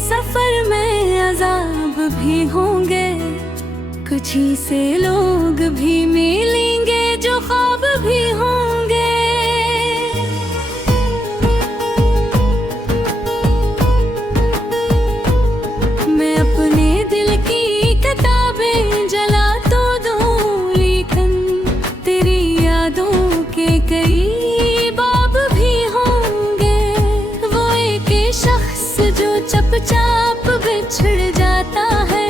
सफर में अजाब भी होंगे, कुछ ही से लोग भी मिलेंगे जो ख्वाब भी होंगे। मैं अपने दिल की किताबें जला तो दूं, लेकिन तेरी यादों के कई बाब भी होंगे। वो एक शख्स जो चुपचाप बिछड़ जाता है,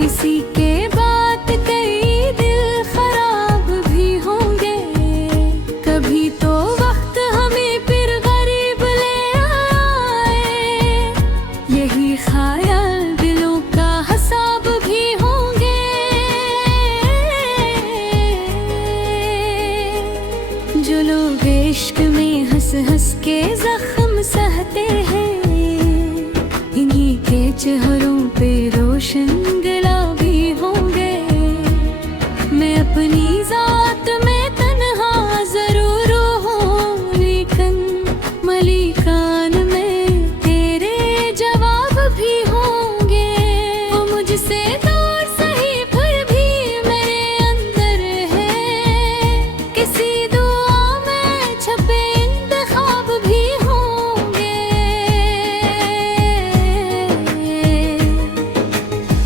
इसी के बाद कई दिल खराब भी होंगे। कभी तो वक्त हमें फिर गरीब ले आए, यही ख्याल दिलों का हिसाब भी होंगे। जो लोग इश्क में हंस हंस के जख्म सहते हैं, इन्हीं के चेहरों पे रोशन गला भी होंगे। मैं अपनी जात में तन्हा जरूर हूँ, लेकिन मलिकान में तेरे जवाब भी होंगे। वो मुझसे दूर सही फिर भी मेरे अंदर है, किसी दुआ में छपे इंतखाब भी होंगे।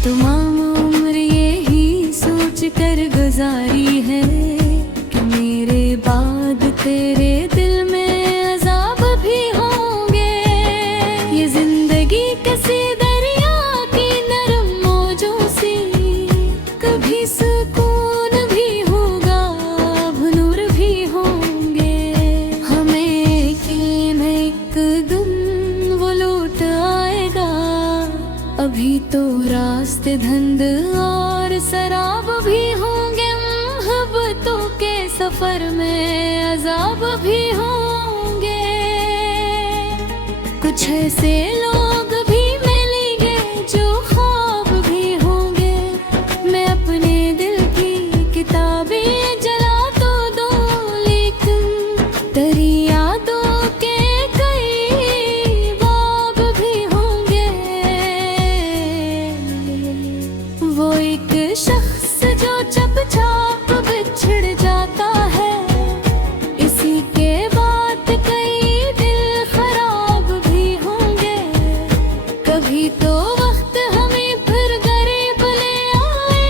तमाम उम्र यही सोच कर गुजारी है कि मेरे बाद तेरे दिल में अजाब भी होंगे। ये जिंदगी किसी दरिया की नरम मौजों सी, कभी सुकून भी होगा, अब नूर भी होंगे। हमें यकीन है एक दिन वो लौट आएगा, अभी तो रास्ते धुंध और शराब भी होंगे। मोहब्बतों के सफर में अजाब भी होंगे। कुछ ऐसे लोग भी मिलेंगे जो ख्वाब भी होंगे। मैं अपने दिल की किताबें जला तो दूं, लेकिन तेरी यादों के कई बाब भी होंगे। वो एक शख्स जो चुपचाप बिछड़ जाता है, इसी के बाद कई दिल खराब भी होंगे। कभी तो वक्त हमें फिर गरीब ले आए,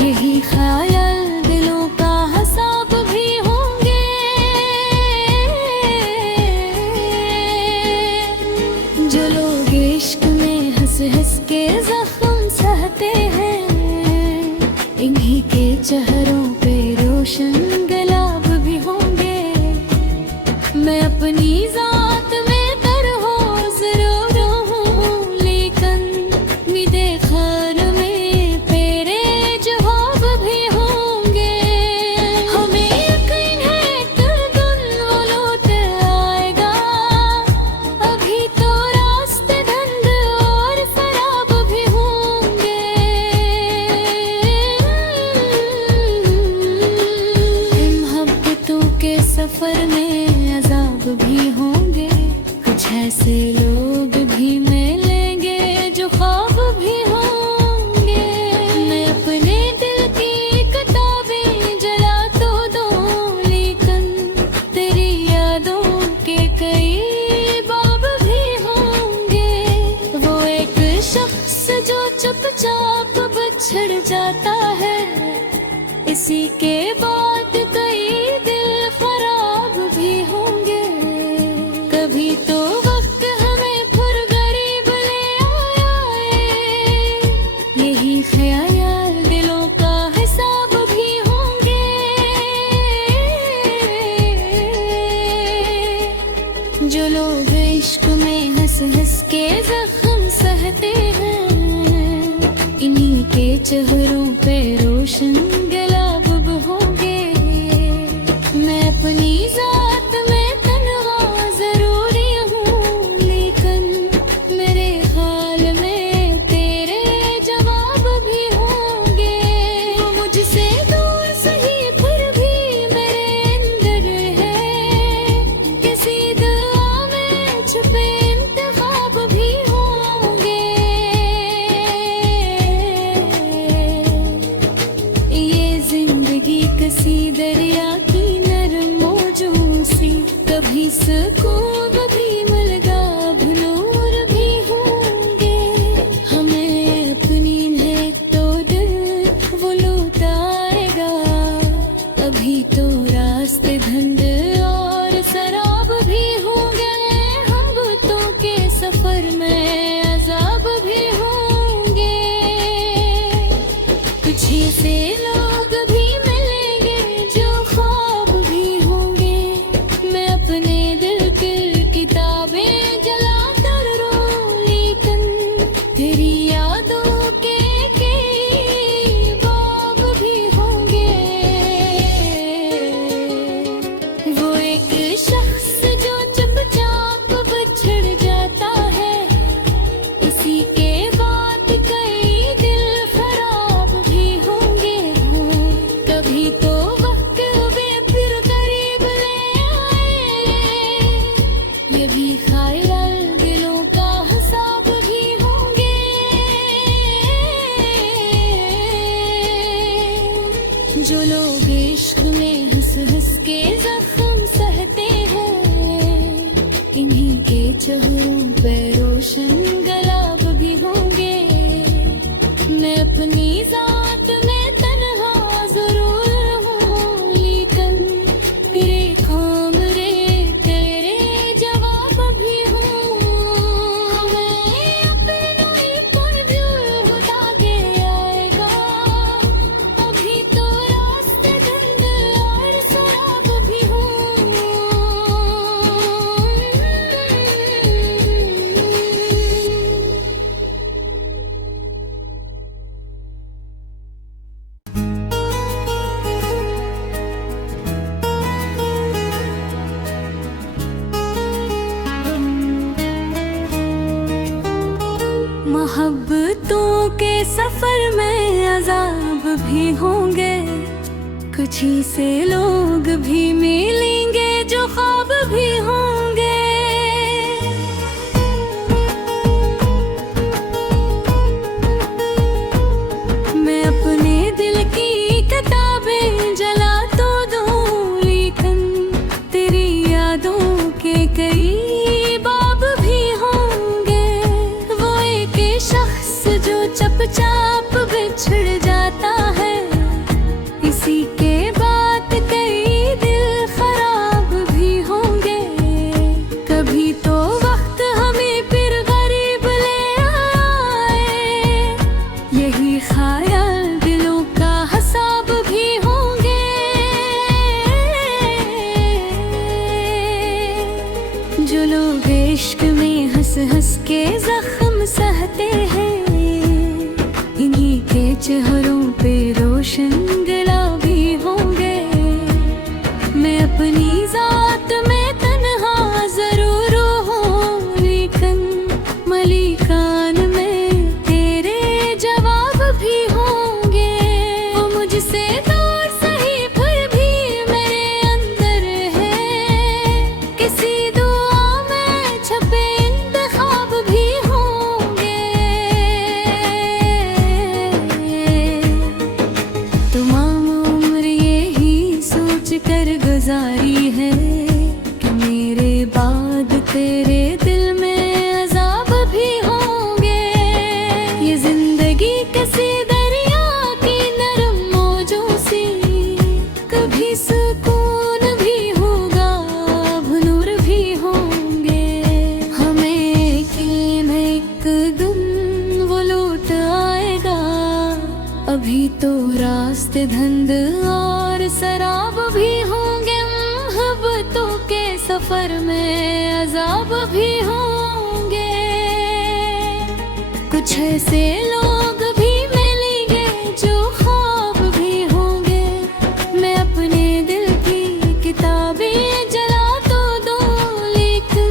यही ख्याल दिलों का हिसाब भी होंगे। जो लोग इश्क में हंस हंस के जख्म सहते हैं, इन्हीं के चेहरों पे रोशन गुलाब भी होंगे। मैं अपनी जात में तरहो जरूर हूँ, लेकिन निदे खान में तेरे जवाब भी होंगे। हमें यकीन है एक दिन वो लौट आएगा, अभी तो रास्ते धुंध और शराब भी होंगे। मोहब्बतों के सफर में अजाब भी होंगे, कुछ ऐसे लोग भी मिलेंगे जो ख्वाब भी होंगे। मैं अपने दिल की किताबें जला तो दूं, लेकिन तेरी यादों के कई बाब भी होंगे। वो एक शख्स जो चुपचाप बिछड़ जाता है, इसी के बाद कई दिल खराब भी होंगे। कभी तो वक्त हमें फिर गरीब ले आए, यही ख्याल दिलों का हिसाब भी होंगे। जो लोग इश्क में हंस हंस के जख्म सहते हैं, इन्हीं के चेहरों पे रोशन गुलाब होंगे। मैं अपनी जात में तन्हा जरूरी हूँ, लेकिन मेरे ख्याल में तेरे जवाब भी होंगे। वो मुझसे दूर सही फिर भी मेरे अंदर है, किसी दुआ में छुपे इंतखाब चेहरों पे रोशन गुलाब भी होंगे। मैं अपनी जात में तन्हा जरूर हूँ, लेकिन मेरे काम रे तेरे जवाब भी हूँ। हमें अपना ही पुरजोर होता के आएगा, अभी तो रास्ते धुंध और शराब भी हूँ। मोहब्बतों के सफर में अजाब भी होंगे, कुछ ही से लोग भी मिलेंगे जो ख्वाब भी होंगे। मैं अपने दिल की किताबें जला तो दूं, लेकिन तेरी यादों के कई बाब भी होंगे। वो एक शख्स जो चुपचाप बिछड़ जाता है, इसी के बाद कई दिल खराब भी होंगे। कभी तो वक्त हमें फिर गरीब ले आए, यही ख्याल दिलों का हिसाब भी होंगे। जो लोग इश्क में हंस हंस के जख्म सहते हैं, इन्हीं के चेहरों पे रोशन गुलाबी होंगे। मैं अपनी जात में तन्हा जरूर हूँ, लेकिन मलिकान में तेरे जवाब भी होंगे। वो मुझसे दूर सही फिर भी मेरे अंदर है, किसी दुआ में छपे इंतखाब भी होंगे। तमाम उम्र यही सोच कर गुजारी है कि मेरे बाद तेरे दिल में अजाब भी होंगे। ये जिंदगी किसी दरिया की नरम मौजों सी, कभी सुकून भी होगा, अब नूर भी होंगे। हमें एक दिन वो लौट आएगा, अभी तो रास्ते धुंध और शराब भी होंगे। मोहब्बतों के सफर में अजाब भी होंगे। कुछ ऐसे लोग भी मिलेंगे जो ख्वाब भी होंगे। मैं अपने दिल की किताबें जला तो दूं, लेकिन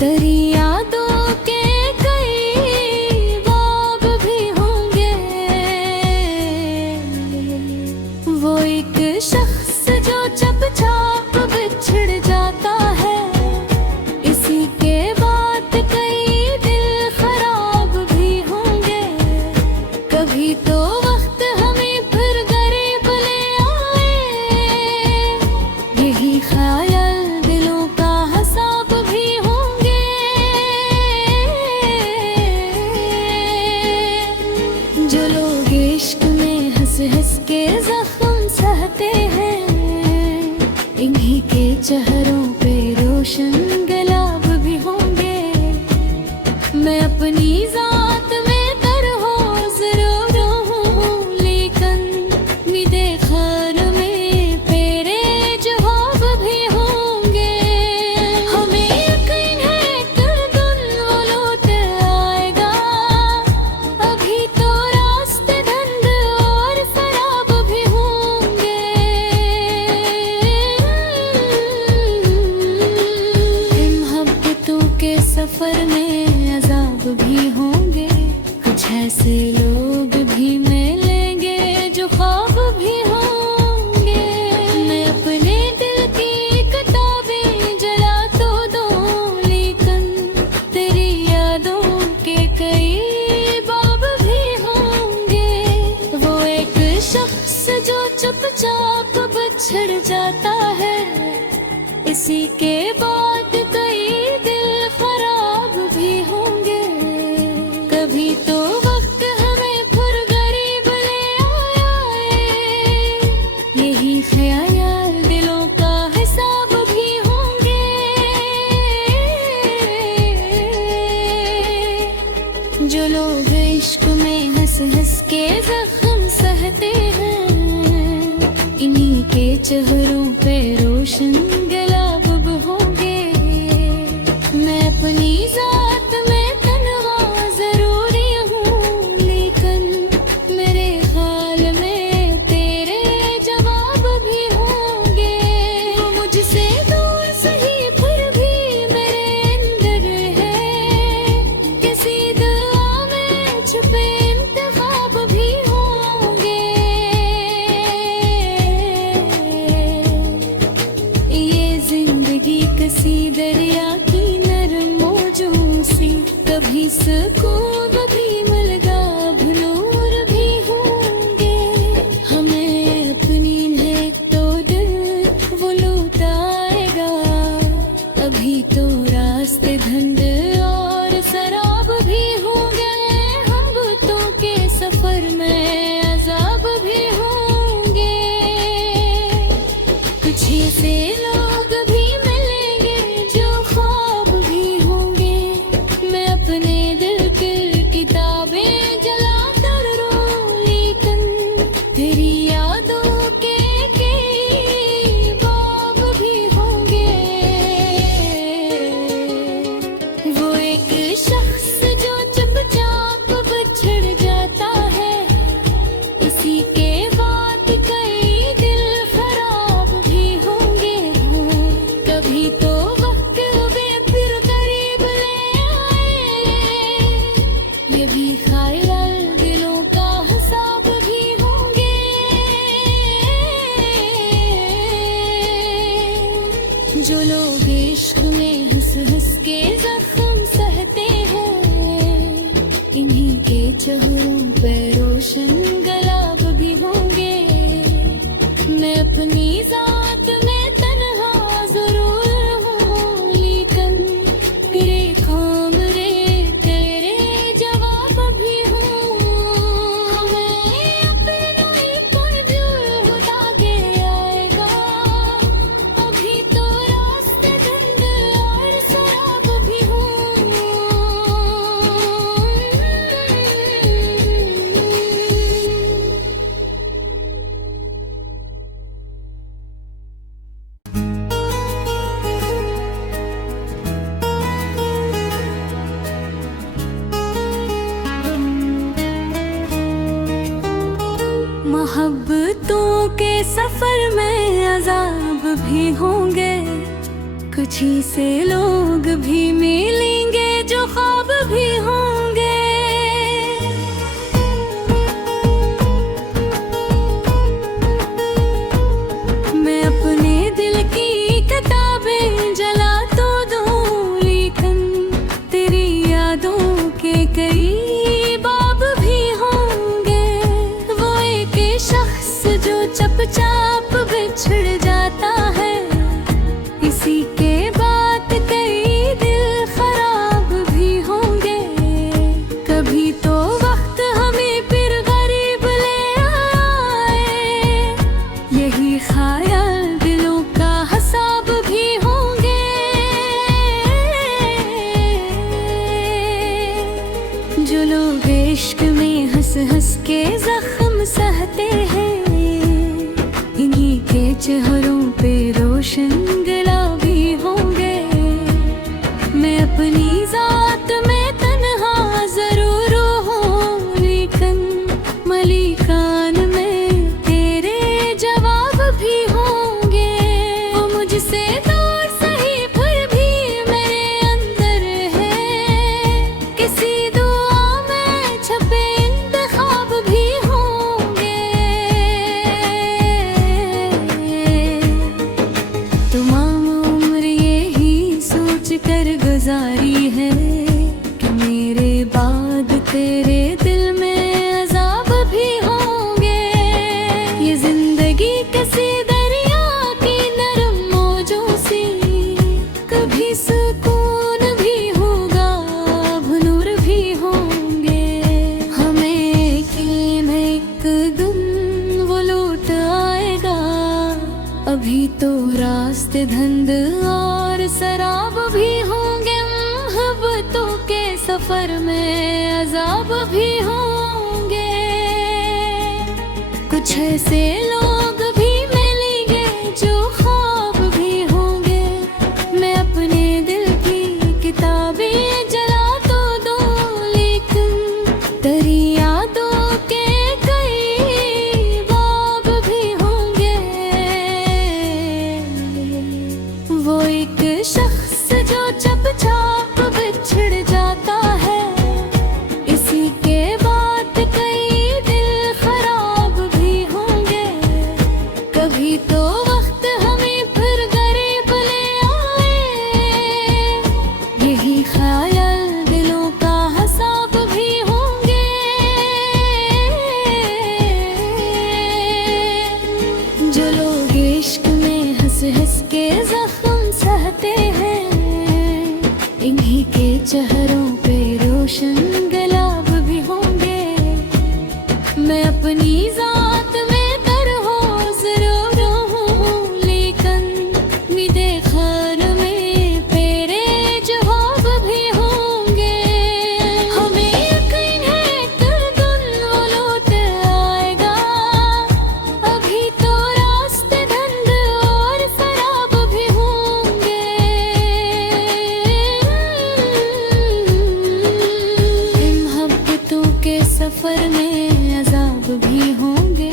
तेरी यादों के कई बाब भी होंगे। वो एक शख्स जो चुपचाप बिछड़ जाता है, इसी के बाद कई दिल खराब भी होंगे। कभी तो वक्त हमें फिर गरीब ले आए, यही ख्याल दिलों का हिसाब भी होंगे। जो लोग इश्क में हंस हंस के जख्म सहते हैं, इन्हीं के चेहरों पे रोशन गुलाब भी होंगे। मैं अपनी जात में तरहो जरूर हूँ, लेकिन निदे खान में तेरे जवाब भी होंगे। हमें यकीन है कि दिन वो लौट आएगा, अभी तो रास्ते धुंध और शराब भी होंगे। चेहरों पे रोशन गुलाब होंगे। मैं अपनी जात में तन्हा जरूरी हूँ, लेकिन मेरे ख्याल में तेरे जवाब भी होंगे। वो मुझसे दूर सही फिर भी मेरे अंदर है, किसी दुआ में छुपे इंतखाब भी होंगे। ये जिंदगी किसी दरिया की नरम मौजों सी, कभी सुकून कभी मलगाब नूर भी होंगे। हमें अपनी है तो दिल वो लौटाएगा, अभी तो रास्ते धंध और शराब भी होंगे। हम बुतों के सफर में अजाब भी होंगे। कुछ ऐसे लोग भी मिलेंगे जो ख्वाब भी होंगे। मैं अपने दिल की किताबें जला कर रो, लेकिन तेरी यादों के कई बाब भी होंगे। वो एक शख्स जो चुपचाप बिछड़ जाता है, इसी के बाद कई दिल खराब भी होंगे। कभी तो वक्त में फिर करीब ले आए, ये भी ख्याल दिलों का हिसाब भी होंगे। जो लोग इश्क में हंस हंस के जख्म सहते हैं, इन्हीं के चेहरों पे रोशन गुलाब भी होंगे। मैं अपनी जात में तन्हा जरूर हूँ, लेकिन मेरे काम रे तेरे जवाब भी हूँ। हमें अपना ही पुरजोर होता के आएगा, अभी तो रास्ते धंध और शराब भी हूँ। मोहब्बतों के सफर में अजाब भी होंगे। कुछ ही से लोग भी मिलेंगे जो ख्वाब भी होंगे। मैं अपने दिल की किताबें जला तो दूं, लेकिन तेरी यादों के कई बाब भी होंगे। वो एक शख्स जो चुपचाप बिछड़ जाता है, इसी के बाद कई दिल खराब भी होंगे। कभी तो वक्त हमें फिर गरीब ले आए, यही ख्याल दिलों का हिसाब भी होंगे। जो लोग इश्क में हंस हंस के जख्म सहते हैं, इन्हीं के चेहरों पे रोशन गुलाबी होंगे। मैं अपनी जात में तन्हा जरूर हूँ, लेकिन मलिकान में तेरे जवाब भी होंगे। वो मुझसे दूर सही फिर भी मेरे अंदर है, किसी दुआ में छपे इंतखाब भी होंगे। तमाम उम्र यही सोच कर गुजारी है कि मेरे बाद तेरे दिल में अजाब भी होंगे। ये जिंदगी किसी दरिया की नरम मौजों सी, कभी सुकून भी होगा नूर भी होंगे। हमें यकीन है एक दिन वो लौट आएगा, अभी तो रास्ते धंध और शराब भी होंगे। मोहब्बतों के सफर में अजाब भी होंगे। कुछ ऐसे लोग भी मिलेंगे के जख्म सहते हैं, इन्हीं के चेहरों पे रोशन गुलाब भी होंगे। मैं अपनी जात में तरहो जरूर हूँ, लेकिन निदे खार में तेरे जवाब भी होंगे। हमें यकीन है एक दिन वो लौट आएगा, अभी तो रास्ते धंध और शराब भी होंगे। इन मोहब्बतों के सफर में अज़ाब भी होंगे,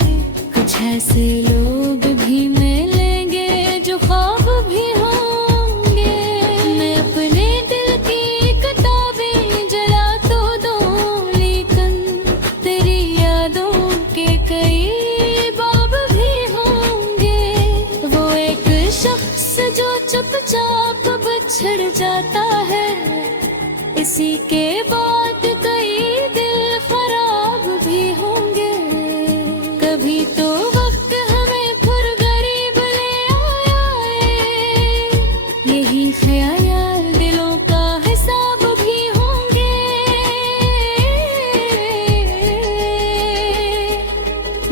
कुछ ऐसे लोग भी मिलेंगे जो ख्वाब भी होंगे। मैं अपने दिल की किताबें जला तो दूं, लेकिन तेरी यादों के कई बाब भी होंगे। वो एक शख्स जो चुपचाप बिछड़ जाता है, इसी के बाद कई दिल खराब भी होंगे। कभी तो वक्त हमें फिर गरीब ले आया है, यही ख्याल दिलों का हिसाब भी होंगे।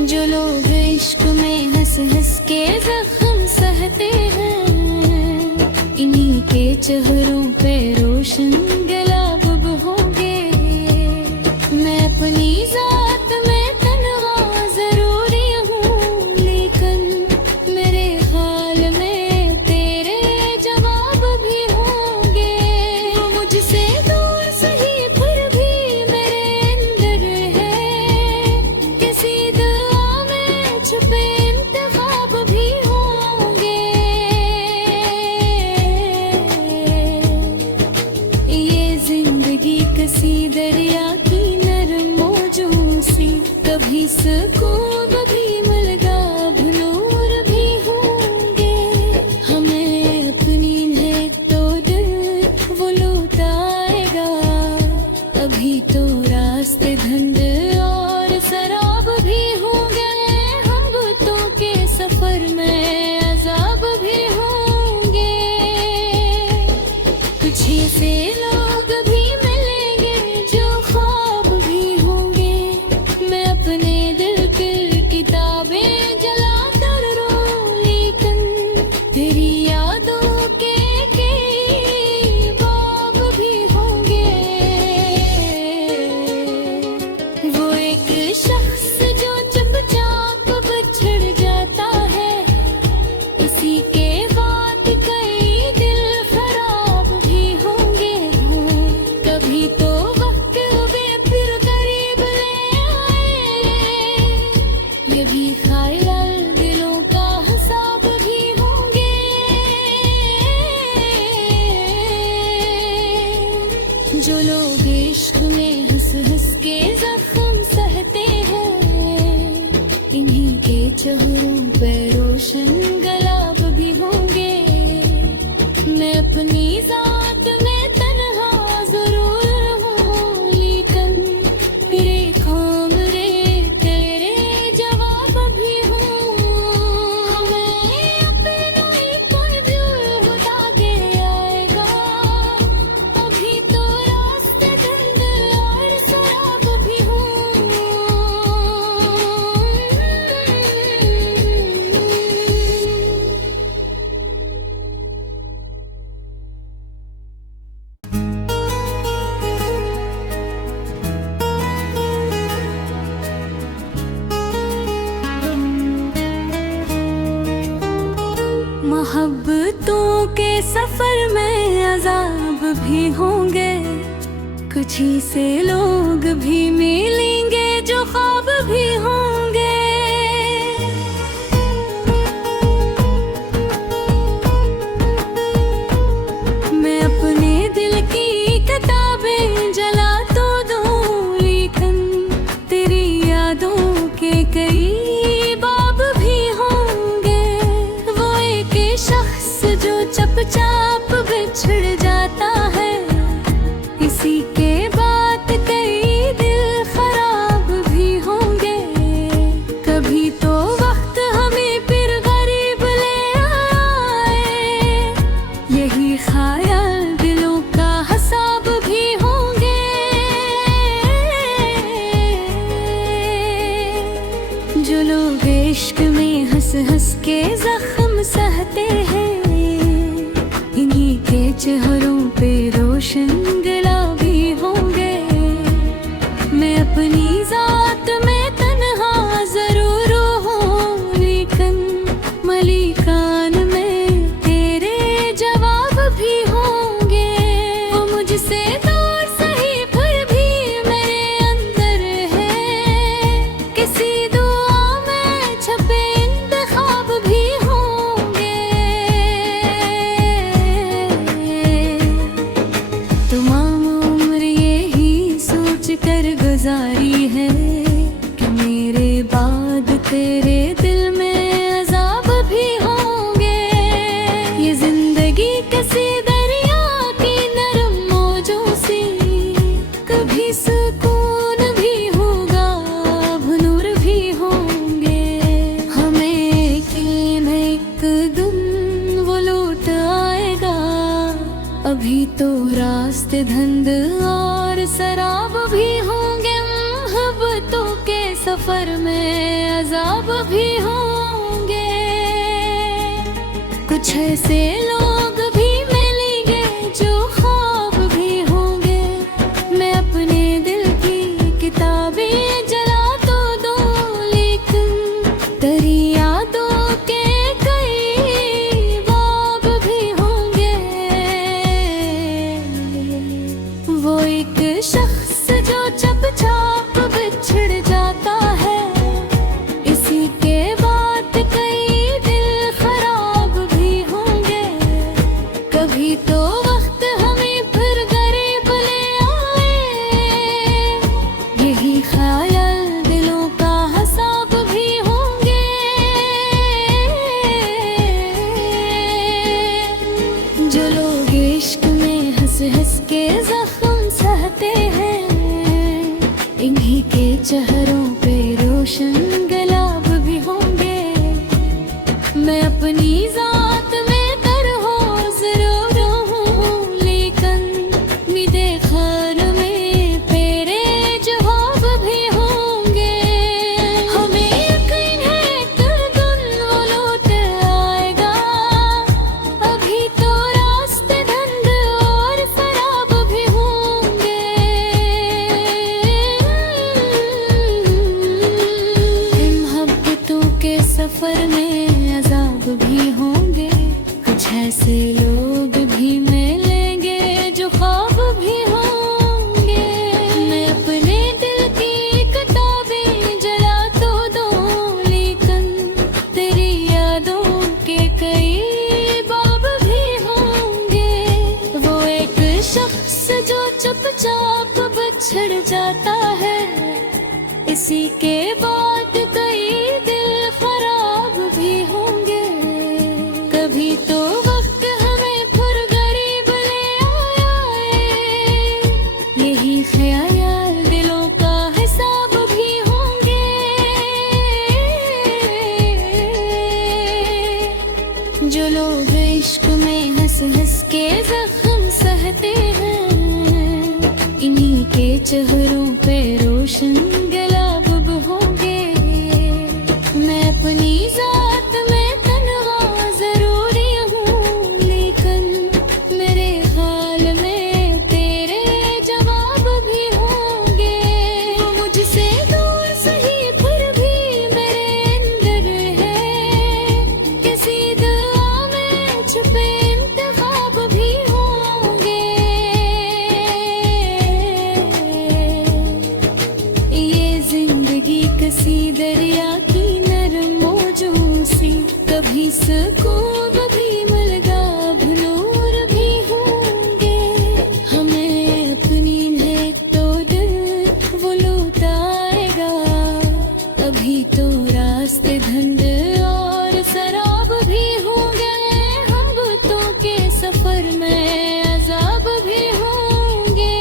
जो लोग इश्क में हंस हंस के जख्म सहते हैं, इन्हीं के चेहरों पे रोशन गुलाब भी होंगे। मैं अपनी जात में तन्हा जरूरी हूँ, लेकिन मेरे ख्याल में तेरे जवाब भी होंगे। वो मुझसे दूर सही फिर भी मेरे अंदर है, किसी दुआ में छुपे इंतखाब भी होंगे। ये जिंदगी किसी दरिया की नरम मौजों सी, कभी सुकून कभी मलगाब नूर भी होंगे। हमें अपनी है तो दिल वो लौटाएगा, अभी तो रास्ते धंध और शराब भी होंगे। हम बुतों के सफर में अज़ाब भी होंगे, कुछ ऐसे लोग भी मिलेंगे जो ख्वाब भी होंगे। मैं अपने दिल की किताबें जलाता रहूं, लेकिन तेरी यादों के कई बाब भी होंगे। वो एक शख्स जो चुपचाप बिछड़ जाता है, इसी के बाद कई दिल खराब भी होंगे। कभी तो वक्त वे फिर करीब ले आए, ये भी ख्याल दिलों का हिसाब भी होंगे। जो लोग इश्क में हंस हंस के जख्म सहते हैं, इन्हीं के चेहरों पे रोशन गुलाब भी होंगे। मैं अपनी जात में तन्हा जरूर हूँ, लेकिन मेरे काम रे तेरे जवाब भी हूँ। हमें अपना ही कोई दिल बता के आएगा, अभी तो रास्ते धंध और शराब भी हूँ। मोहब्बतों के सफर में अज़ाब भी होंगे, कुछ ही से लोग भी मिलेंगे जो ख्वाब भी होंगे। मैं अपने दिल की किताबें जला तो दूं, लेकिन तेरी यादों के कई बाब भी होंगे। वो एक शख्स जो चुपचाप बिछड़ जाता है, इसी के बाद कई दिल जो लोग इश्क में हंस हंस के जख्म सहते हैं, इन्हीं के चेहरों पे रोशन दिला भी होंगे। मैं अपनी जात में तन्हा जरूर हूँ, लेकिन मलिकान में तेरे जवाब भी होंगे। वो मुझसे दूर सही फिर भी मेरे अंदर है, किसी दुआ में छपे इंतखाब भी होंगे। तमाम उम्र यही सोच कर गुजारी है कि मेरे बाद तेरे दिल में अजाब भी होंगे। ये जिंदगी किसी दरिया की नरम मौजों सी, कभी सुकून भी होगा, अब नूर भी होंगे। हमें यकीन है एक दिन वो लौट आएगा, अभी तो रास्ते धुंध और शराब भी होंगे। मोहब्बतों के सफर में अजाब भी होंगे। कुछ ऐसे लोग भी मिलेंगे जो ख्वाब भी होंगे। मैं अपने दिल की किताबें जला तो दूं, लेकिन तेरी यादों के कई बाब भी होंगे। वो एक शख्स जो चुपचाप बिछड़ जाता है, इसी के बाद कई दिल खराब भी होंगे। कभी तो वक्त हमें फिर गरीब ले आए, यही ख्याल दिलों का हिसाब भी होंगे। जो लोग इश्क में हंस हंस के जख्म सहते हैं, इन्हीं के चेहरों पे रोशन गुलाब भी होंगे। मैं अपनी जात में तरहो जरूर हूँ, लेकिन निदे खान में तेरे जवाब भी होंगे। हमें यकीन है एक दिन वो लौट आएगा, अभी तो रास्ते धुंध और शराब भी होंगे। मोहब्बतों के सफर में अजाब भी होंगे। कुछ ऐसे लोग भी मिलेंगे जो ख्वाब भी होंगे। मैं अपने दिल की किताबें जला तो दूं, लेकिन तेरी यादों के कई बाब भी होंगे। वो एक शख्स जो चुपचाप बिछड़ जाता है, इसी के बाद कई दिल खराब भी होंगे। कभी तो वक्त हमें फिर गरीब ले आए, यही ख्याल दिलों का हिसाब भी होंगे। जो लोग इश्क में हंस हंस के जख्म सहते हैं, इन्हीं के चेहरों पे रोशन गुलाब भी होंगे। मैं अपनी जात में तन्हा जरूरी हूँ, लेकिन मेरे ख्याल में तेरे जवाब भी होंगे। वो मुझसे दूर सही फिर भी मेरे अंदर है, किसी दुआ में छुपे इंतखाब भी होंगे। ये जिंदगी किसी दरिया की नरम मौजों सी, कभी सुकून भी मिलेगा, अब नूर भी होंगे। हमें अपनी है तो दिल वो लौट आएगा, अभी तो रास्ते धुंध और शराब भी होंगे। मोहब्बतों के सफर में अजाब भी होंगे।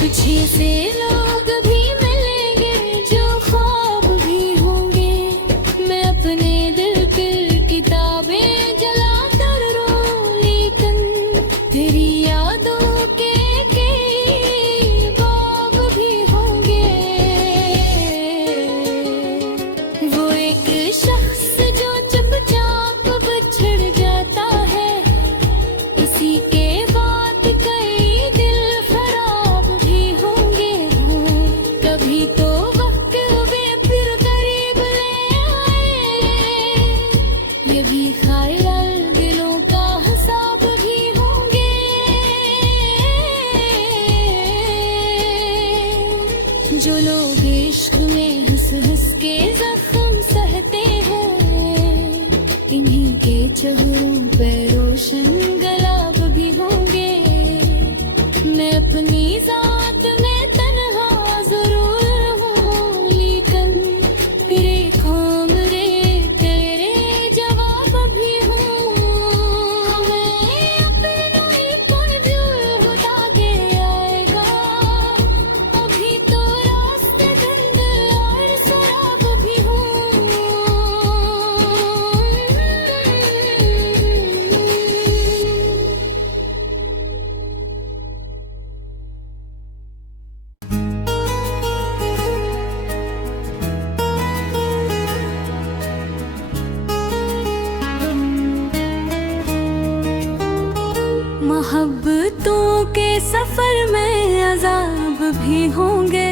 कुछ ऐसे लोग भी मिलेंगे जो ख्वाब भी होंगे। मैं अपने दिल की किताबें जला कर रो, लेकिन तेरी यादों के कई बाब भी होंगे। जो लोग इश्क में हंस हंस के जख्म सहते हैं, इन्हीं के चेहरों पे रोशन गुलाब भी होंगे। मैं अपनी जात में तन्हा जरूर हूँ, लेकिन मेरे काम रे तेरे जवाब भी हूँ। मैं अपना ही कुछ खुदा के आएगा, अभी तो रास्ते धुंध और शराब भी हूँ। मोहब्बतों के सफर में अजाब भी होंगे,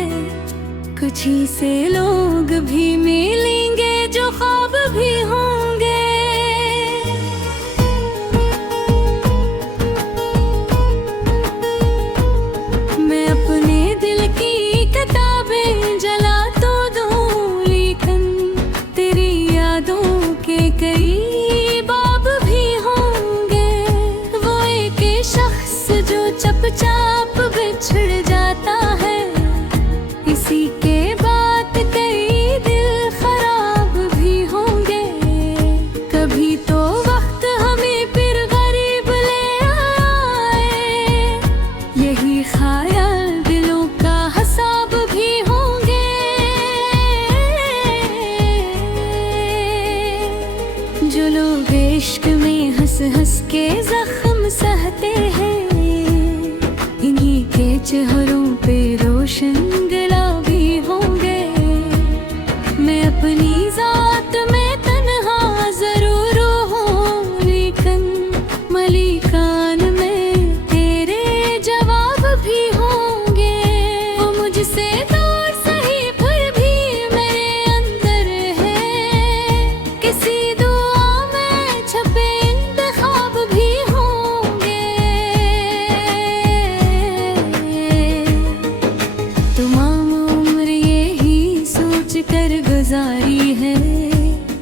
कुछ ही से लोग भी मिलेंगे जो ख्वाब भी होंगे। मैं अपने दिल की किताबें जला तो दूं, लेकिन तेरी यादों के कई बाब भी होंगे। वो एक शख्स जो चुपचाप बिछड़ जाता है, इसी के बाद कई दिल खराब भी होंगे। कभी तो वक्त हमें फिर गरीब ले आए, यही ख्याल दिलों का हिसाब भी होंगे। जो लोग इश्क में हंस हंस के जख्म सहते हैं, इन्हीं के चेहरों पे रोशन गुलाबी होंगे। मैं अपनी जात में तन्हा जरूर हूँ, लेकिन मलिकान में तेरे जवाब भी होंगे। वो मुझसे दूर सही फिर भी मेरे अंदर है, किसी दुआ में छपे इंतखाब भी होंगे। तमाम उम्र यही सोच कर गुजारी है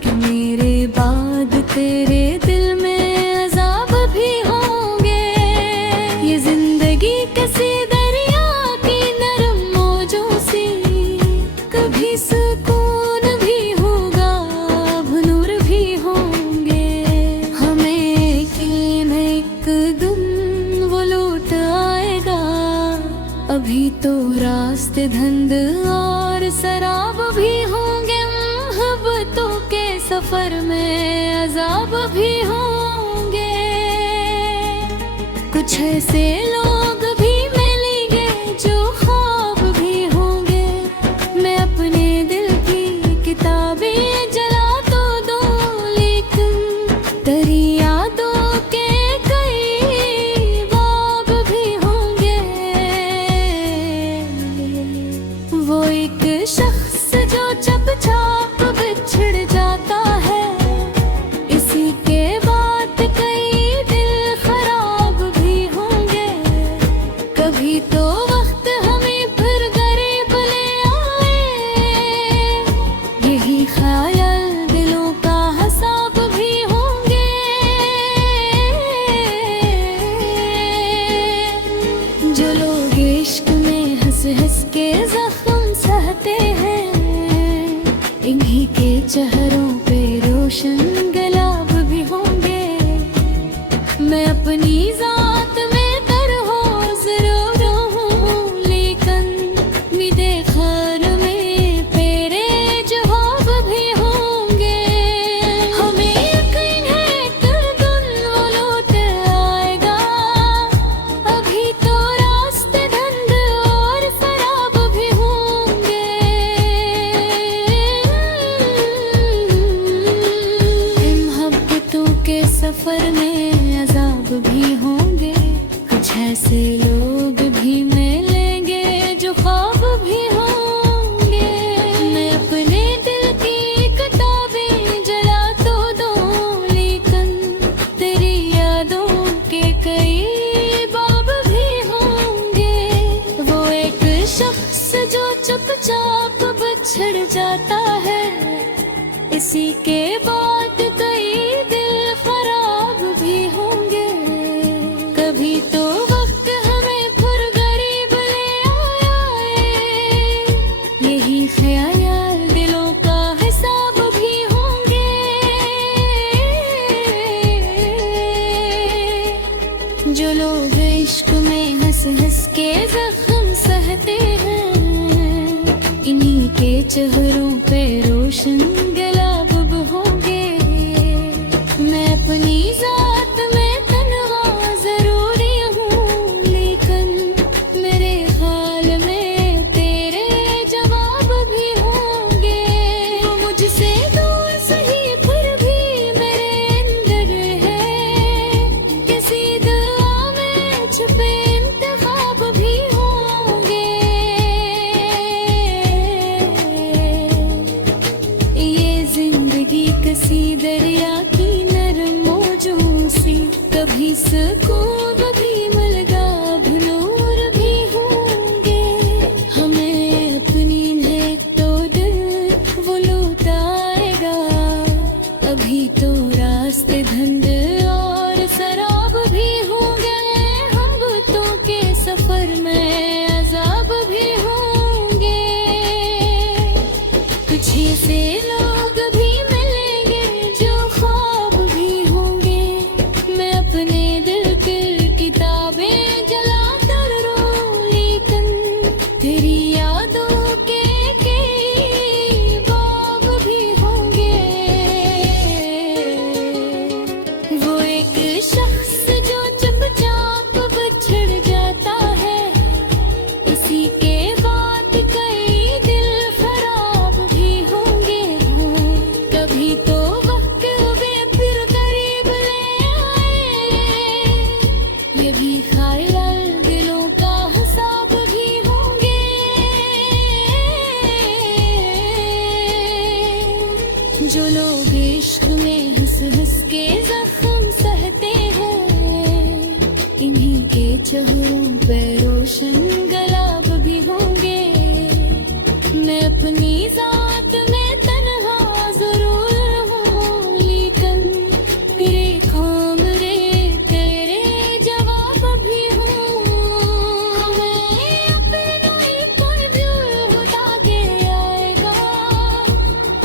कि मेरे बाद तेरे दिल में अजाब भी होंगे। ये जिंदगी किसी दरिया की नरम मौजों से, कभी सुकून भी होगा, अब नूर भी होंगे। हमें एक दिन वो लौट आएगा, अभी तो रास्ते धुंध और शराब भी होंगे। मोहब्बतों के सफर में अजाब भी होंगे। कुछ ऐसे लोग भी मिलेंगे जो ख्वाब भी होंगे। मैं अपने दिल की किताबें जला तो दूं, लेकिन तेरी यादों के कई बाब भी होंगे। वो एक शख्स जो चुपचाप बिछड़ जाता है, इसी के बाद कई दिल खराब भी होंगे। कभी तो वक्त हमें फिर गरीब ले आए, यही ख्याल दिलों का हिसाब भी होंगे। जो लोग इश्क में हंस हंस के जख्म सहते हैं, इन्हीं के चेहरों पे रोशन गुलाब भी होंगे। मैं अपनी जात में तरहो जरूर हूँ, लेकिन निदे खैर में तेरे जवाब भी होंगे। हमें यकीन है एक दिन वो लौट आएगा, अभी तो रास्ते धुंध और शराब भी होंगे। चुपचाप बिछड़ जाता है, इसी के बाद कई दिल खराब भी होंगे। कभी तो वक्त हमें फिर गरीब ले आए, यही ख्याल दिलों का हिसाब भी होंगे। जो लोग इश्क में हंस हंस के जख्म सहते हैं, इन्हीं के चेहरों पे रोशन गुलाब होंगे। मैं अपनी जात में तन्हा जरूरी हूँ, लेकिन मेरे ख्याल में तेरे जवाब भी होंगे। वो मुझसे दूर सही फिर भी मेरे अंदर है, किसी दुआ में छुपे इंतखाब भी होंगे। ये जिंदगी किसी दरिया की नरम मौजों सी, कभी सुकून कभी मलगाब नूर भी होंगे। हमें अपनी है तो दिल वो लौटाएगा, अभी तो रास्ते धंध और शराब भी होंगे। हम बुतों के सफर में अजाब भी होंगे। कुछ ऐसे लोग भी मिलेंगे जो ख्वाब भी होंगे। मैं अपने दिल की किताबें जला कर रो, लेकिन तेरी यादों के कई बाब भी होंगे। वो एक शख्स जो चुपचाप बिछड़ जाता है, इसी के बाद कई दिल खराब भी होंगे। कभी तो वक्त वे फिर करीब ले आए, ये भी ख्याल दिलों का हिसाब भी होंगे। जो लोग इश्क में हंस हंस के जख्म सहते हैं, इन्हीं के चेहरों पे रोशन गुलाब भी होंगे। मैं अपनी जात में तन्हा जरूर हूँ, लेकिन मेरे काम रे तेरे जवाब भी हूँ। हमें अपना ही कोई भी आगे आएगा,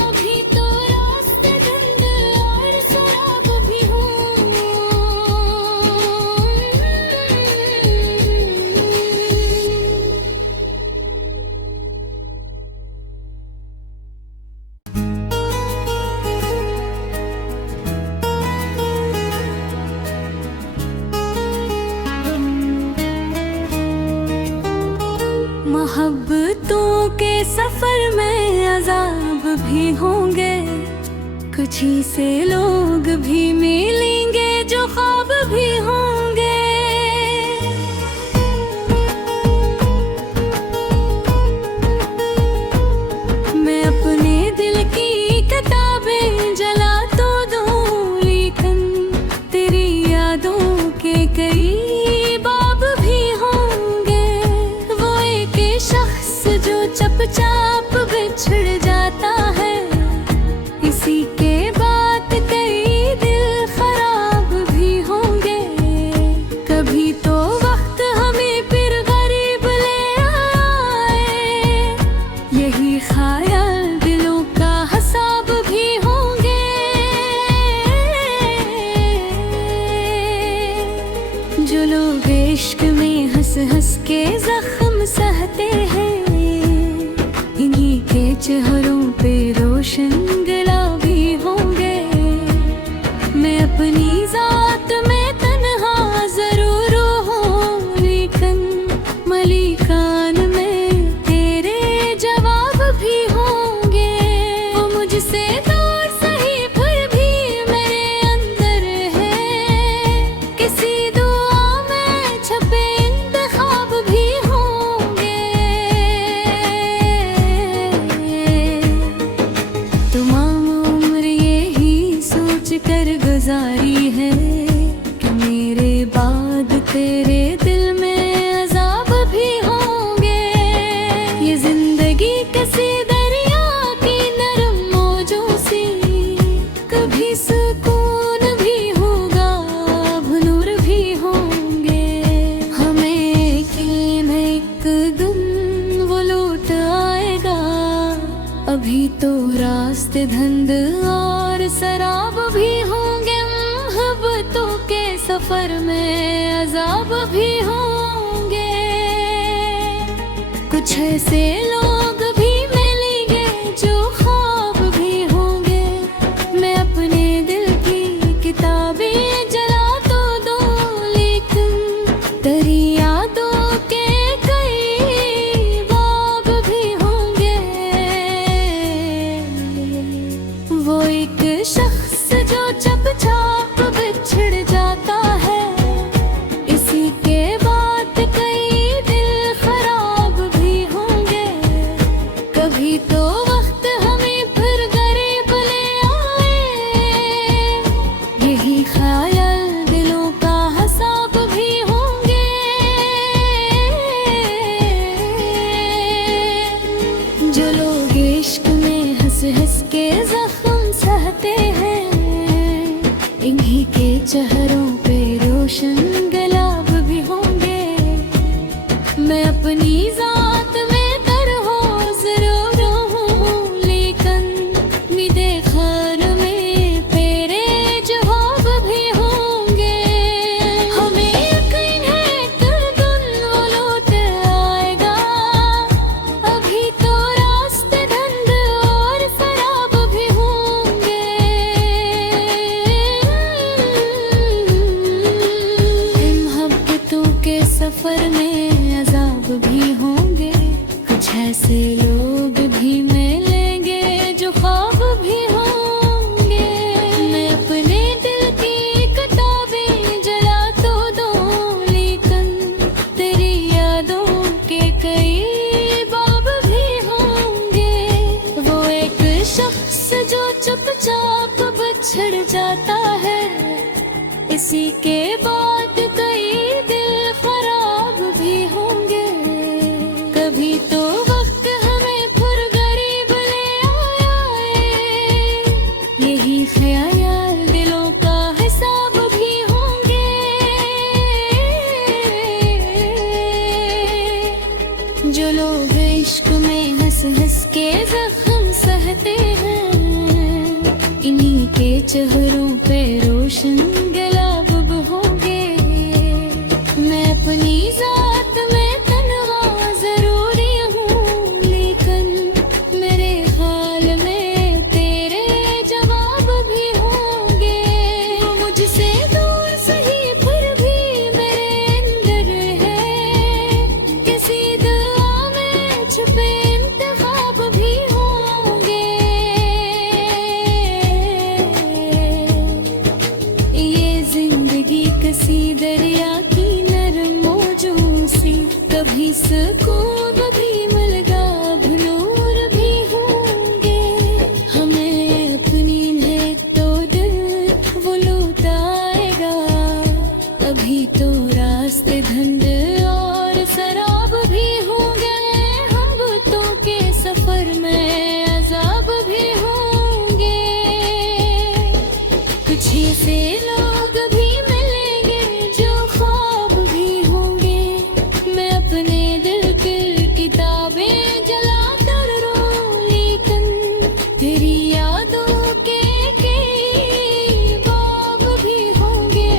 अभी तो रास्ते धंध और शराब भी हूँ। मोहब्बतों के सफर में अजाब भी होंगे। कुछ ही से लोग भी मिलेंगे जो ख्वाब भी होंगे। मैं अपने दिल की किताबें जला तो दूं, लेकिन तेरी यादों के कई बाब भी होंगे। वो एक शख्स जो चुपचाप बिछड़ जाता है, इसी के बाद कई दिल खराब भी होंगे। कभी तो वक्त हमें फिर गरीब ले आए, यही ख्याल दिलों का हिसाब भी होंगे। जो लोग इश्क में हंस हंस के जख्म सहते हैं, इन्हीं के चेहरों पे रोशन गुलाबी होंगे। मैं अपनी जात में तन्हा जरूर हूँ, लेकिन मलिकान में तेरे जवाब भी होंगे। वो मुझसे दूर सही फिर भी मेरे अंदर है, किसी दुआ में छपे इंतखाब भी होंगे। किसी दरिया की नरम मौजों से कभी सुकून भी होगा, अब नूर भी होंगे। हमें यकीन है एक दिन वो लौट आएगा। अभी तो रास्ते धुंध और शराब भी होंगे, मोहब्बतों के सफर में अजाब भी होंगे। कुछ ऐसे लोग भी मिलेंगे जो ख्वाब भी होंगे। मैं अपने दिल की किताबें जला तो दूं, लेकिन तेरी यादों के कई बाब भी होंगे। वो एक शख्स जो चुपचाप बिछड़ जाता है, इसी के बाद कई दिल खराब भी होंगे। कभी तो वक्त हमें फिर गरीब ले आए, यही ख्याल दिलों का हिसाब भी होंगे। जो लोग इश्क में हंस हंस के जख्म सहते हैं, इन्हीं के चेहरों पे रोशन गुलाब भी होंगे। मैं अपनी जात में तरहो जरूर हूँ, लेकिन निदे खार में तेरे जवाब भी होंगे। हमें यकीन है एक दिन वो लौट आएगा। अभी तो रास्ते धुंध और शराब भी होंगे। इन मोहब्बतों के सफर में अजाब भी होंगे। कुछ ऐसे लोग भी मिलेंगे जो ख्वाब भी होंगे। मैं अपने दिल की किताबें जला तो दूं, लेकिन तेरी यादों के कई बाब भी होंगे। वो एक शख्स जो चुपचाप बिछड़ जाता है, इसी के बाद कई दिल खराब भी होंगे। कभी तो वक्त हमें फिर गरीब ले आए, यही ख्याल दिलों का हिसाब भी होंगे। जो लोग इश्क में हंस हंस के जख्म सहते हैं, इन्हीं के चेहरों पे रोशन गुलाब भी होंगे। मैं अपनी जात में तन्हा जरूरी हूँ, लेकिन मेरे हाल में तेरे जवाब भी होंगे। वो मुझसे दूर सही फिर भी मेरे अंदर है, किसी दुआ में छुपे इंतखाब भी होंगे। ये जिंदगी किसी दरिया की नरम मौजों सी, कभी सुकून भी मिलेगा, अब नूर भी होंगे। हमें अपनी है तो दिल वो लौट आएगा। अभी तो रास्ते धुंध और शराब भी होंगे, मोहब्बतों के सफर में अजाब भी होंगे। कुछ ऐसे लोग भी मिलेंगे जो ख्वाब भी होंगे। मैं अपने दिल की किताबें जला कर रो, लेकिन तेरी यादों के कई बाब भी होंगे।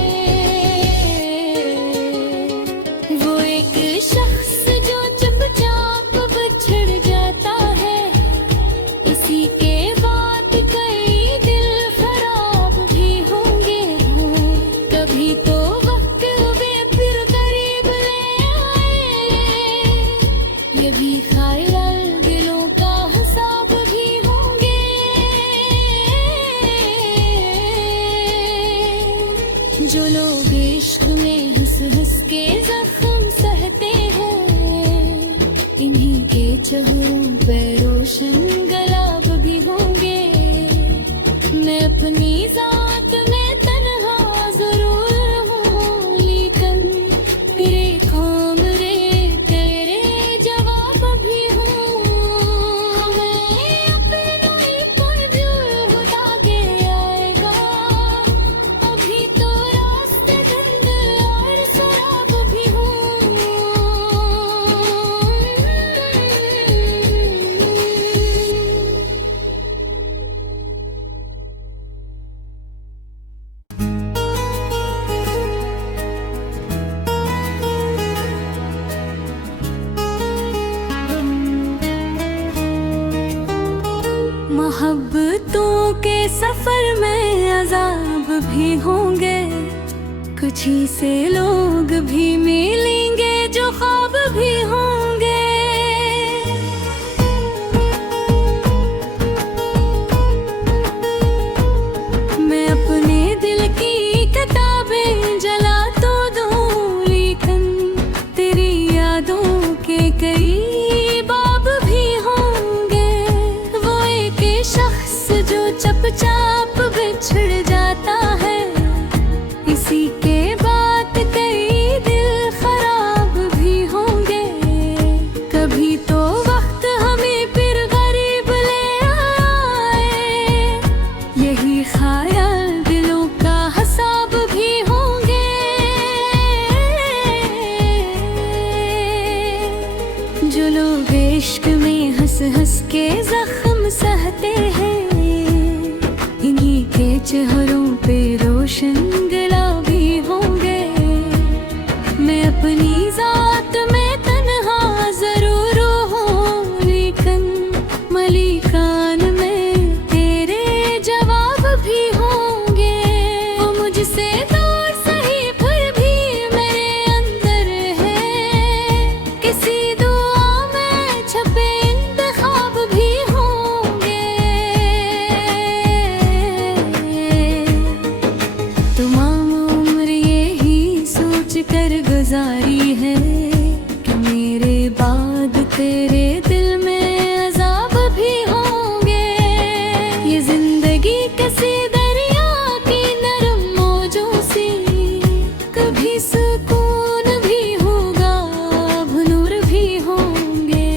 वो एक शख्स जो चुपचाप बिछड़ जाता है, इसी के बाद कई दिल खराब भी होंगे। कभी तो वक्त में फिर करीब ले आए, ये भी ख्याल दिलों का हिसाब भी होंगे। जो लोग इश्क में हंस हंस के जख्म सहते हैं, इन्हीं के चेहरों पे रोशन गुलाब भी होंगे। मैं अपनी जात में तन्हा जरूर हूँ, लेकिन मेरे काम रे तेरे जवाब भी होंगे। मोहब्बतों के सफर में अजाब भी होंगे, कुछ ही से लोग भी मिलेंगे जो ख्वाब भी होंगे। मैं अपने दिल की किताबें जला तो दूं, लेकिन तेरी यादों के कई बाब भी होंगे। वो एक शख्स जो चुपचाप बिछड़ जाता है, इसी के बाद कई दिल खराब भी होंगे। कभी तो वक्त हमें फिर गरीब ले आए, यही ख्याल दिलों का हिसाब भी होंगे। जो लोग इश्क में हंस हंस के जख्म सहते हैं, इन्हीं के चेहरों पे रोशन गला भी होंगे। मैं अपनी जात में तन्हा जरूर हूँ, लेकिन मलिकान में तेरे जवाब भी होंगे। वो मुझसे दूर सही फिर भी मेरे अंदर है, किसी दुआ में छपे इंतखाब भी होंगे। तमाम उम्र यही सोच कर गुजारी है कि मेरे बाद तेरे दिल में अजाब भी होंगे। ये जिंदगी किसी दरिया की नरम मौजों सी, कभी सुकून भी होगा, अब नूर भी होंगे।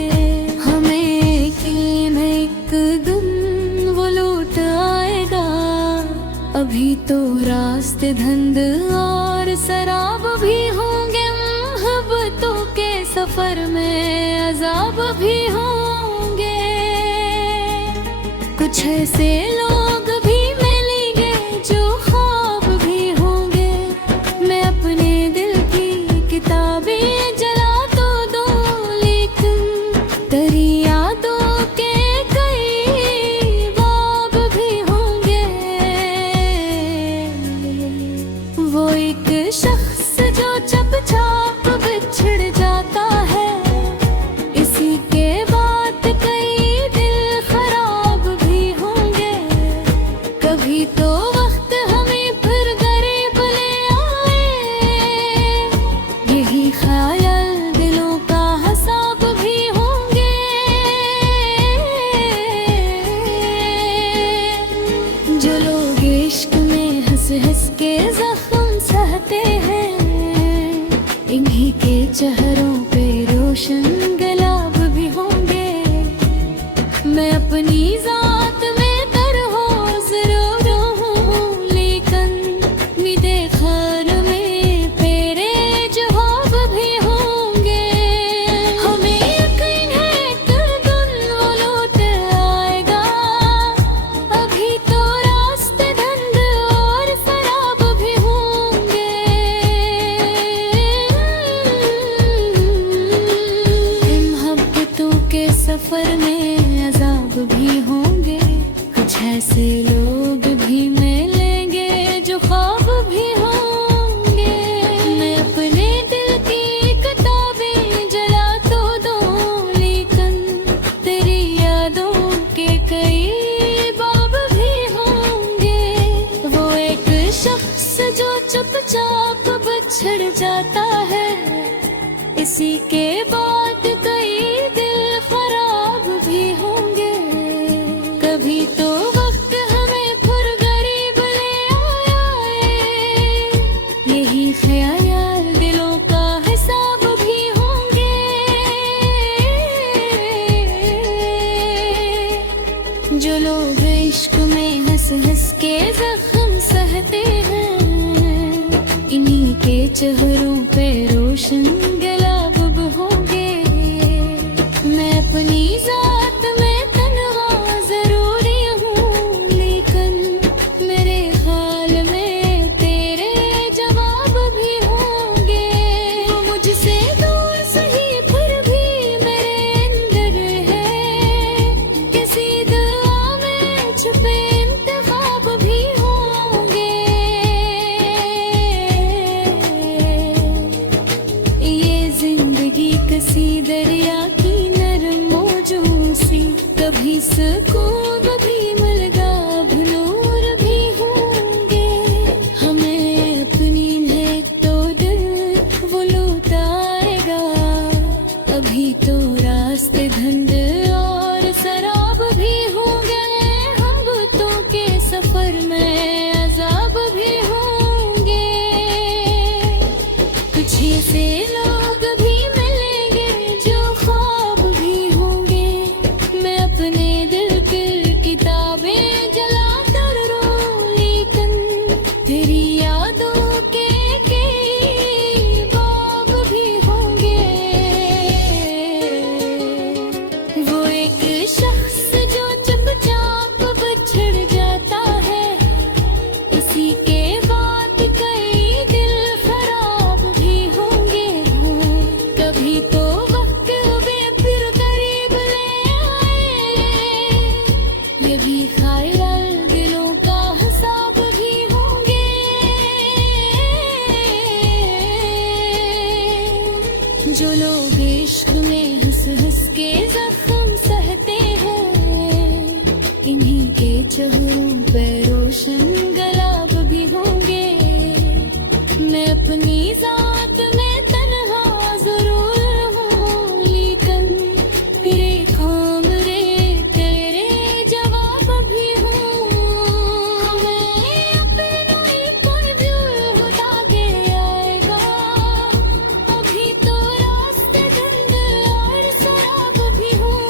हमें यकीन है एक दिन वो लौट आएगा, अभी तो रास्ते धुंध और शराब भी होंगे। मोहब्बतों के सफर में अजाब भी होंगे, कुछ ऐसे लोग भी मिलेंगे जो ख्वाब भी होंगे। मैं अपने दिल की किताबें जला तो दूं, लेकिन तेरी यादों के कई बाब भी होंगे। वो एक शख्स जो चुपचाप बिछड़ जाता है, इसी के बाद कई दिल खराब भी होंगे। कभी तो वक्त हमें फिर गरीब ले आए, यही ख्याल दिलों का हिसाब भी होंगे। जो लोग इश्क में हंस हंस के जख्म सहते हैं, इन्हीं के चेहरों पे रोशन गुलाब भी होंगे। मैं अपनी जात में तरहो जरूर हूँ, लेकिन निदे खान में तेरे जवाब भी होंगे। हमें यकीन है एक दिन वो लौट आएगा, अभी तो रास्ते धुंध और शराब भी होंगे। मोहब्बतों के सफर में अजाब भी होंगे, कुछ ऐसे लोग भी मिलेंगे जो ख्वाब भी होंगे। मैं अपने दिल की किताबें जला तो दूं, लेकिन तेरी यादों के कई बाब भी होंगे। वो एक शख्स जो चुपचाप बिछड़ जाता है, इसी के बाद कई दिल खराब भी होंगे। कभी तो वक्त हमें फिर गरीब ले आए, यही ख्याल दिलों का हिसाब भी होंगे। जो लोग इश्क में हंस हंस के जख्म सहते हैं, इन्हीं के चेहरों पे रोशन गुलाब होंगे। मैं अपनी जात में तन्हा जरूरी हूँ, लेकिन मेरे ख्याल में तेरे जवाब भी होंगे। वो मुझसे दूर सही फिर भी मेरे अंदर है, किसी दुआ में सुकून भी मिलेगा, अब नूर भी होंगे। हमें अपनी है तो दिल वो लौटाएगा, अभी तो रास्ते धंध और शराब भी होंगे। हम बुतों के सफर में अजाब भी होंगे। कुछ ऐसे लोग भी मिलेंगे जो ख्वाब भी होंगे। मैं अपने दिल की किताबें जला कर रो, लेकिन तेरी यादों के कई बाब भी होंगे। वो एक शख्स जो चुपचाप बिछड़ जाता है, इसी के बाद कई दिल खराब भी होंगे। कभी तो वक्त में फिर करीब ले आए, ये भी ख्याल दिलों का हिसाब भी होंगे। जो लोग इश्क में हंस हंस के जख्म सहते हैं, इन्हीं के चेहरों पे रोशन गुलाब भी होंगे। मैं अपनी जात में तन्हा जरूर हूँ, लेकिन मेरे काम रे तेरे जवाब भी हूँ। हमें अपना ही कोई दिल खुदा दे आएगा, अभी तो रास्ते धंध और शराब भी हूँ।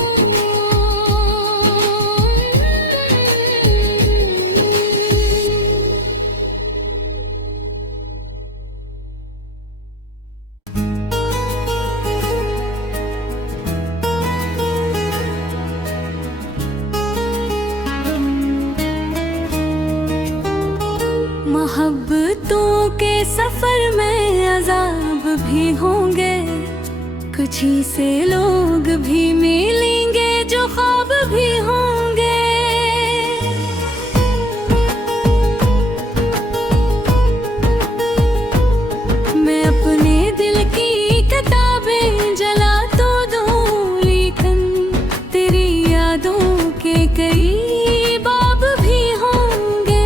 मोहब्बतों के सफर में अजाब भी होंगे। कुछ ही से लोग भी मिलेंगे जो ख्वाब भी होंगे। मैं अपने दिल की किताबें जला तो दूं, लेकिन तेरी यादों के कई बाब भी होंगे।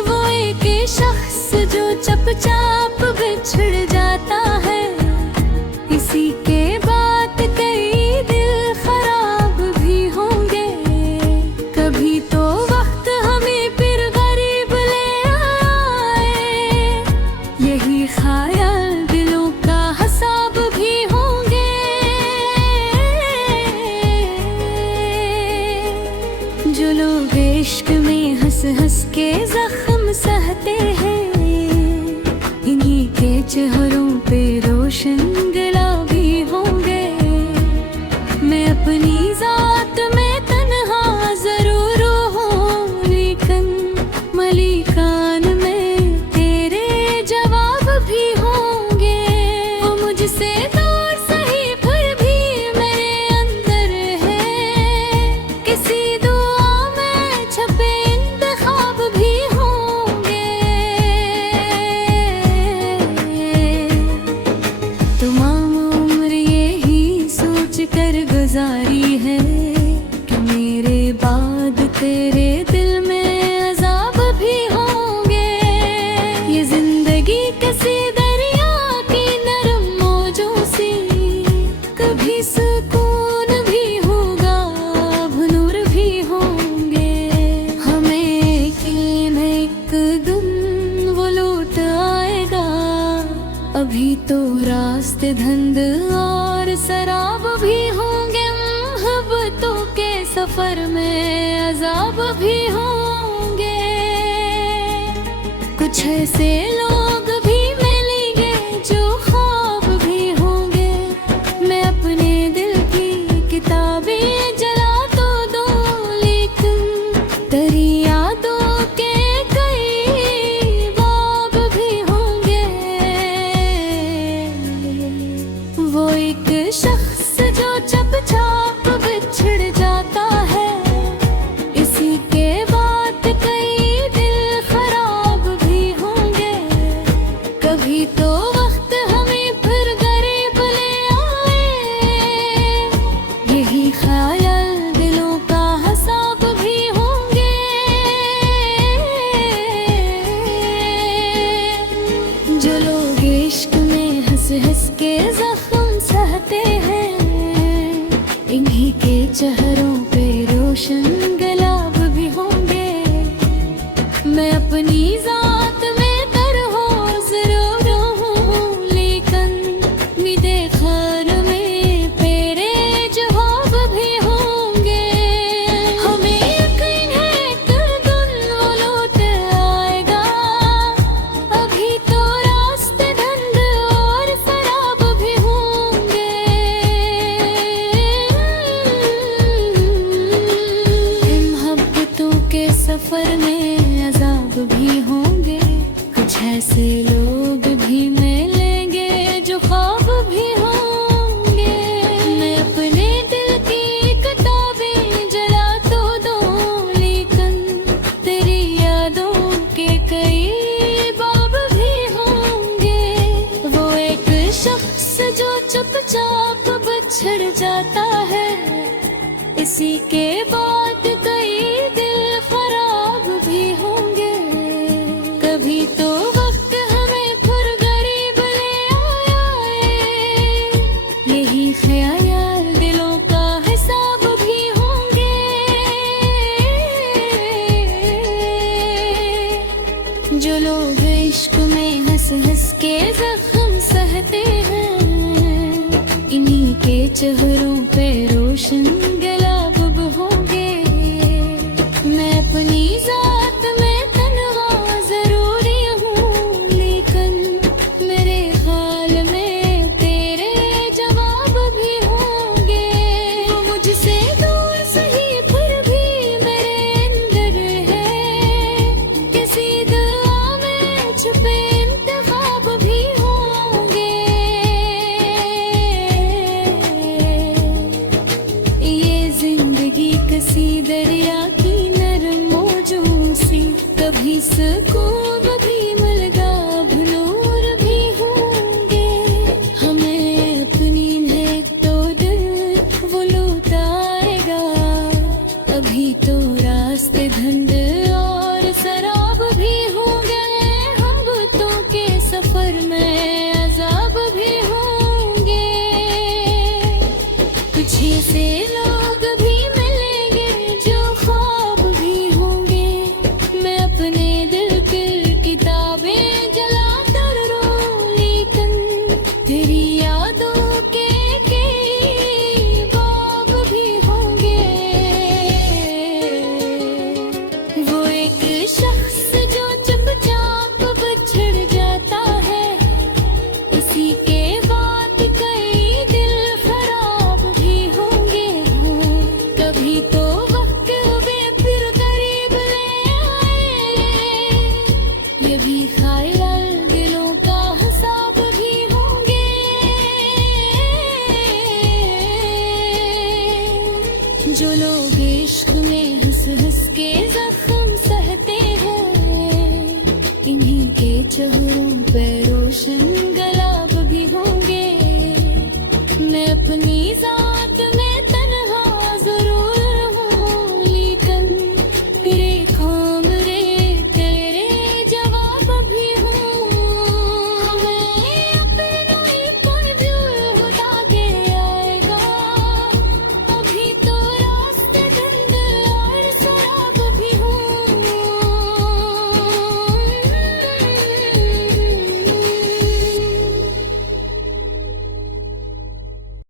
वो एक शख्स जो चुपचाप बिछड़ जाता है, इसी के बाद कई दिल खराब भी होंगे। कभी तो वक्त हमें फिर गरीब ले आए, यही ख्याल दिलों का हिसाब भी होंगे। जो लोग इश्क में हंस हंस के जख्म सहते हैं, इन्हीं के चेहरों पे रोशन गुलाबी होंगे। मैं अपनी जात में तन्हा जरूर हूँ, लेकिन मलिकान में तेरे जवाब भी होंगे। वो मुझसे दूर सही फिर भी मेरे अंदर है, किसी दुआ में छपे इंतखाब भी होंगे। तमाम उम्र यही सोच कर गुजारी है कि मेरे बाद तेरे दिल में अजाब भी होंगे। ये जिंदगी किसी दरिया की नरम मौजों सी, कभी सुकून भी होगा, अब नूर भी होंगे। हमें एक दिन वो लौट आएगा, अभी तो रास्ते धंध और शराब भी होंगे। मोहब्बतों के सफर में अजाब भी होंगे। कुछ ऐसे लोग भी मिलेंगे जो ख्वाब भी होंगे। मैं अपने दिल की किताबें जला तो दूं, लेकिन तेरी यादों के कई बाब भी होंगे। वो एक शख्स जो चुपचाप बिछड़ जाता है, इसी के बाद कई दिल खराब भी होंगे। बाद कई दिल खराब भी होंगे। कभी तो वक्त हमें फिर गरीब ले आया है, यही ख्याल दिलों का हिसाब भी होंगे। जो लोग इश्क में हंस हंस के जख्म सहते हैं, इन्हीं के चेहरों पे रोशन गुलाब होंगे। मैं अपनी जात में तन्हा जरूरी हूँ, लेकिन मेरे ख्याल में तेरे जवाब भी होंगे। वो मुझसे दूर सही फिर भी मेरे अंदर है, किसी दुआ में छुपे इंतखाब भी होंगे। ये जिंदगी कसी दरिया की नरम मौजों सी, कभी सुकून भी मलगाब नूर भी होंगे। हमें अपनी नेक तो दिल वो लौटाएगा, अभी तो रास्ते धंध और सरा